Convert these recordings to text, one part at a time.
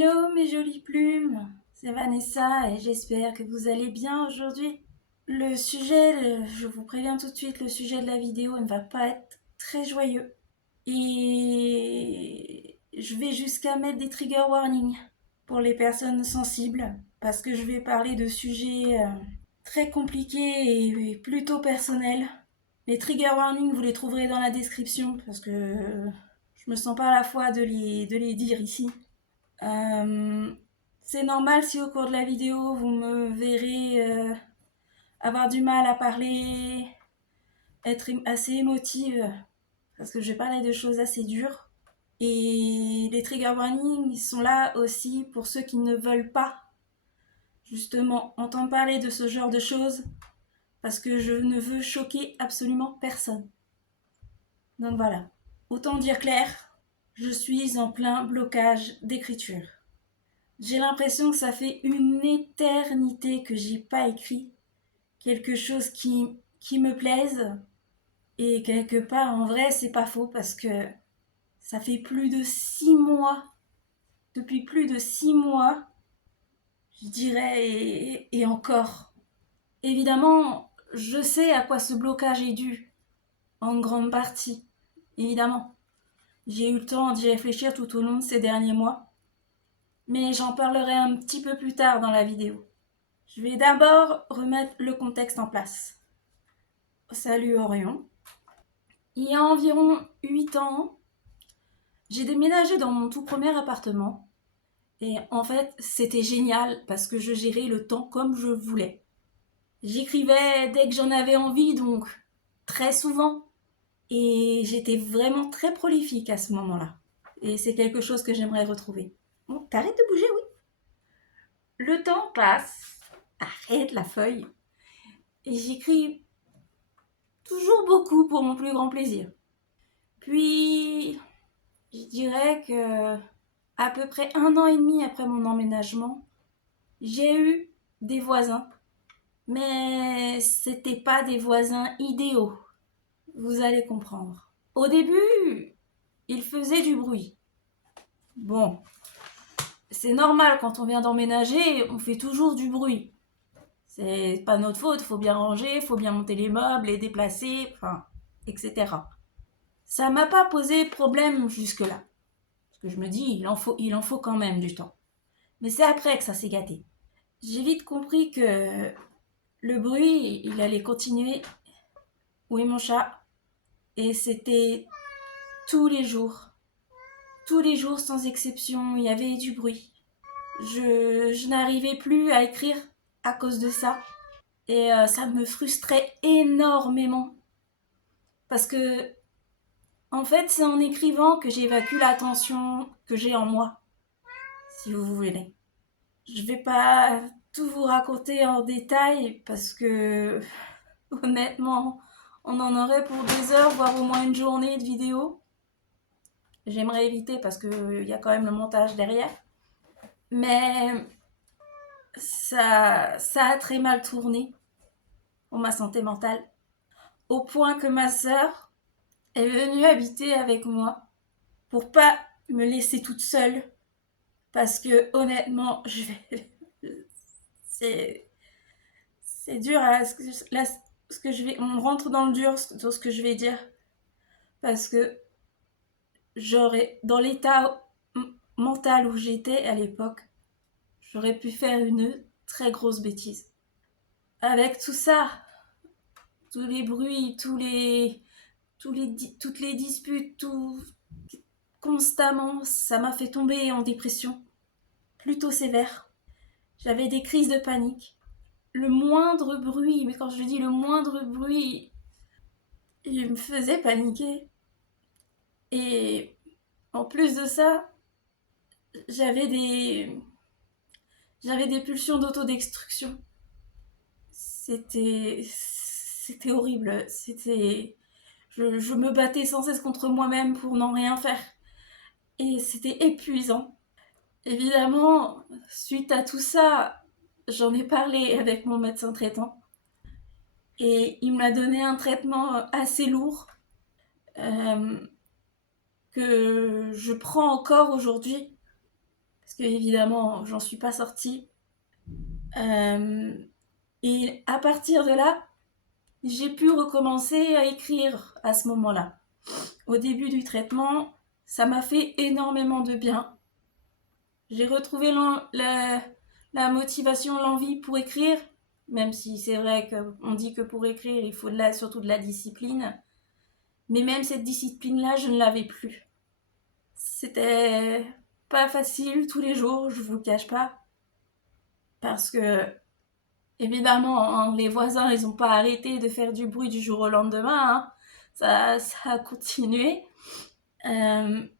Hello mes jolies plumes, c'est Vanessa et j'espère que vous allez bien aujourd'hui. Le sujet, je vous préviens tout de suite, le sujet de la vidéo ne va pas être très joyeux. Et je vais jusqu'à mettre des trigger warnings pour les personnes sensibles parce que je vais parler de sujets très compliqués et plutôt personnels. Les trigger warnings, vous les trouverez dans la description parce que je me sens pas à la fois de les dire ici. C'est normal si au cours de la vidéo vous me verrez avoir du mal à parler, être assez émotive, parce que je vais parler de choses assez dures. Et les trigger warnings sont là aussi pour ceux qui ne veulent pas justement entendre parler de ce genre de choses, parce que je ne veux choquer absolument personne. Donc voilà, autant dire clair, je suis en plein blocage d'écriture. J'ai l'impression que ça fait une éternité que j'ai pas écrit quelque chose qui me plaise. Et quelque part, en vrai, c'est pas faux parce que ça fait plus de 6 mois, depuis plus de 6 mois, je dirais, et encore. Évidemment, je sais à quoi ce blocage est dû, en grande partie. Évidemment, j'ai eu le temps d'y réfléchir tout au long de ces derniers mois, mais j'en parlerai un petit peu plus tard dans la vidéo. Je vais d'abord remettre le contexte en place. Salut Orion. Il y a environ 8 ans, j'ai déménagé dans mon tout premier appartement. Et en fait, c'était génial parce que je gérais le temps comme je voulais. J'écrivais dès que j'en avais envie, donc très souvent. Et j'étais vraiment très prolifique à ce moment-là. Et c'est quelque chose que j'aimerais retrouver. Bon, t'arrêtes de bouger, oui. Le temps passe. Arrête la feuille. Et j'écris toujours beaucoup pour mon plus grand plaisir. Puis, je dirais que à peu près 1 an et demi après mon emménagement, j'ai eu des voisins. Mais c'était pas des voisins idéaux. Vous allez comprendre. Au début, ils faisaient du bruit. Bon, c'est normal quand on vient d'emménager, on fait toujours du bruit. C'est pas notre faute, faut bien ranger, faut bien monter les meubles, les déplacer, enfin, etc. Ça m'a pas posé problème jusque-là. Parce que je me dis, il en faut quand même du temps. Mais c'est après que ça s'est gâté. J'ai vite compris que le bruit, il allait continuer. Oui, mon chat. Et c'était tous les jours. Tous les jours, sans exception, il y avait du bruit. Je n'arrivais plus à écrire à cause de ça. Et ça me frustrait énormément. Parce que, en fait, c'est en écrivant que j'évacue la tension que j'ai en moi, si vous voulez. Je vais pas tout vous raconter en détail parce que, honnêtement, on en aurait pour des heures, voire au moins une journée de vidéo. J'aimerais éviter parce qu'il y a quand même le montage derrière. Mais ça a très mal tourné pour ma santé mentale. Au point que ma sœur est venue habiter avec moi pour pas me laisser toute seule. Parce que honnêtement, c'est, c'est dur à ce que je vais. On rentre dans le dur sur ce que je vais dire. Parce que dans l'état mental où j'étais à l'époque, j'aurais pu faire une très grosse bêtise. Avec tout ça, tous les bruits, toutes les disputes, tout constamment, ça m'a fait tomber en dépression, plutôt sévère. J'avais des crises de panique. Le moindre bruit, mais quand je dis le moindre bruit, il me faisait paniquer. Et en plus de ça, j'avais des, j'avais des pulsions d'autodestruction. C'était horrible. Je me battais sans cesse contre moi-même pour n'en rien faire. Et c'était épuisant. Évidemment, suite à tout ça, j'en ai parlé avec mon médecin traitant. Et il m'a donné un traitement assez lourd que je prends encore aujourd'hui. parce que évidemment, j'en suis pas sortie. Et à partir de là, j'ai pu recommencer à écrire à ce moment-là. Au début du traitement, ça m'a fait énormément de bien. J'ai retrouvé la motivation, l'envie pour écrire, même si c'est vrai qu'on dit que pour écrire, il faut surtout de la discipline. Mais même cette discipline-là, je ne l'avais plus. C'était pas facile tous les jours, je vous le cache pas. Parce que, évidemment, hein, les voisins, ils n'ont pas arrêté de faire du bruit du jour au lendemain. Hein. Ça a continué. Mais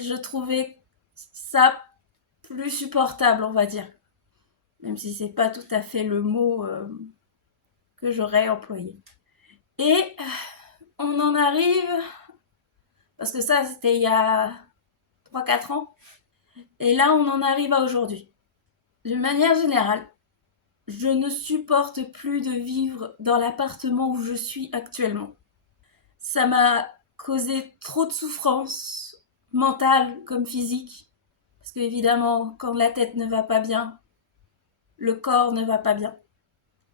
je trouvais ça plus supportable, on va dire. Même si c'est pas tout à fait le mot que j'aurais employé. Et on en arrive, parce que ça c'était il y a 3-4 ans, et là on en arrive à aujourd'hui. D'une manière générale, je ne supporte plus de vivre dans l'appartement où je suis actuellement. Ça m'a causé trop de souffrance, mentale comme physique, parce que évidemment, quand la tête ne va pas bien, le corps ne va pas bien.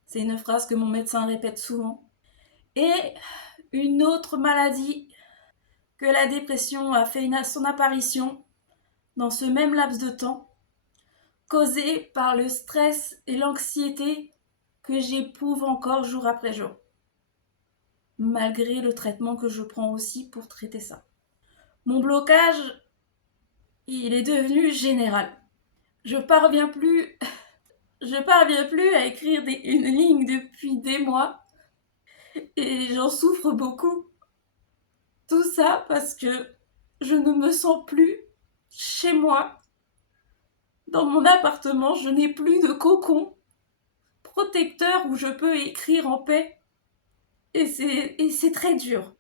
C'est une phrase que mon médecin répète souvent. Et une autre maladie que la dépression a fait son apparition dans ce même laps de temps, causée par le stress et l'anxiété que j'éprouve encore jour après jour, malgré le traitement que je prends aussi pour traiter ça. Mon blocage, il est devenu général. Je parviens plus à écrire une ligne depuis des mois et j'en souffre beaucoup. Tout ça parce que je ne me sens plus chez moi. Dans mon appartement, je n'ai plus de cocon protecteur où je peux écrire en paix. Et c'est très dur.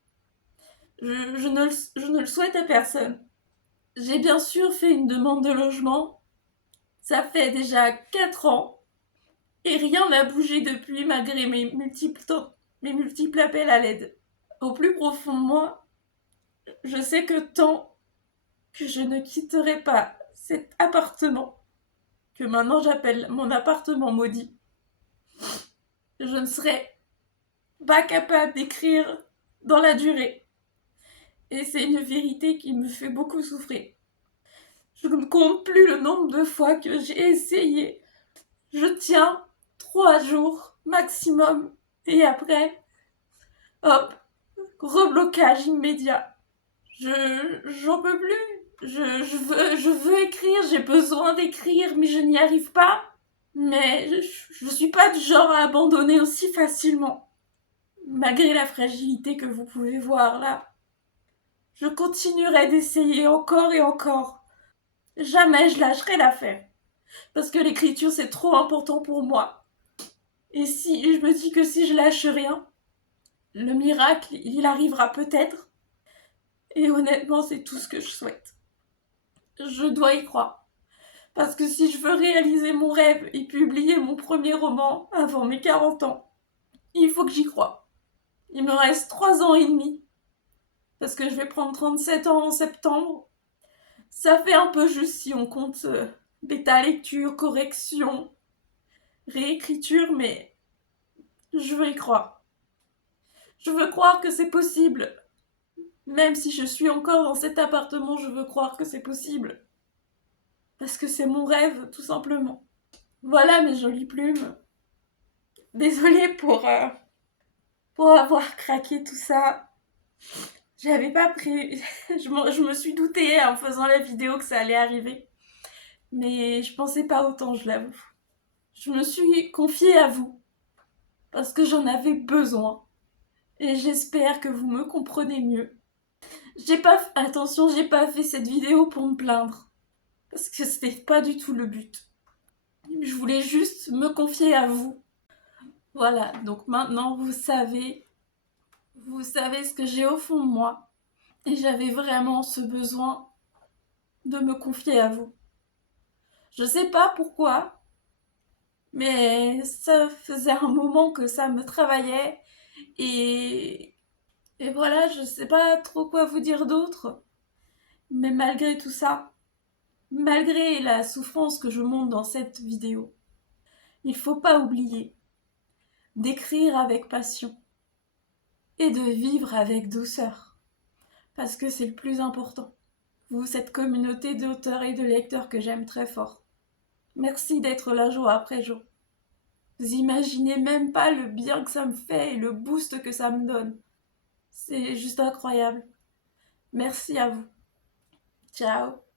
Je ne le souhaite à personne. J'ai bien sûr fait une demande de logement. Ça fait déjà 4 ans. Et rien n'a bougé depuis malgré mes multiples appels à l'aide. Au plus profond de moi, je sais que tant que je ne quitterai pas cet appartement, que maintenant j'appelle mon appartement maudit, je ne serai pas capable d'écrire dans la durée. Et c'est une vérité qui me fait beaucoup souffrir. Je ne compte plus le nombre de fois que j'ai essayé. Je tiens 3 jours maximum. Et après, hop, reblocage immédiat. J'en peux plus. Je veux écrire, j'ai besoin d'écrire, mais je n'y arrive pas. Mais je suis pas du genre à abandonner aussi facilement. Malgré la fragilité que vous pouvez voir là. Je continuerai d'essayer encore et encore. Jamais je lâcherai l'affaire. Parce que l'écriture, c'est trop important pour moi. Et si je me dis que si je lâche rien, le miracle, il arrivera peut-être. Et honnêtement, c'est tout ce que je souhaite. Je dois y croire. Parce que si je veux réaliser mon rêve et publier mon premier roman avant mes 40 ans, il faut que j'y croie. Il me reste 3 ans et demi. Parce que je vais prendre 37 ans en septembre. Ça fait un peu juste si on compte bêta lecture, correction, réécriture, mais je veux y croire. Je veux croire que c'est possible. Même si je suis encore dans cet appartement, je veux croire que c'est possible. Parce que c'est mon rêve, tout simplement. Voilà mes jolies plumes. Désolée pour avoir craqué tout ça. J'avais pas prévu. Je me suis doutée en faisant la vidéo que ça allait arriver. Mais je pensais pas autant, je l'avoue. Je me suis confiée à vous. Parce que j'en avais besoin. Et j'espère que vous me comprenez mieux. J'ai pas fait cette vidéo pour me plaindre. Parce que c'était pas du tout le but. Je voulais juste me confier à vous. Voilà, donc maintenant vous savez ce que j'ai au fond de moi. Et j'avais vraiment ce besoin de me confier à vous. Je sais pas pourquoi, mais ça faisait un moment que ça me travaillait. Et voilà, je sais pas trop quoi vous dire d'autre. Mais malgré tout ça, malgré la souffrance que je montre dans cette vidéo. Il ne faut pas oublier d'écrire avec passion et de vivre avec douceur, parce que c'est le plus important. Vous, cette communauté d'auteurs et de lecteurs que j'aime très fort. Merci d'être là jour après jour. Vous imaginez même pas le bien que ça me fait et le boost que ça me donne. C'est juste incroyable. Merci à vous. Ciao.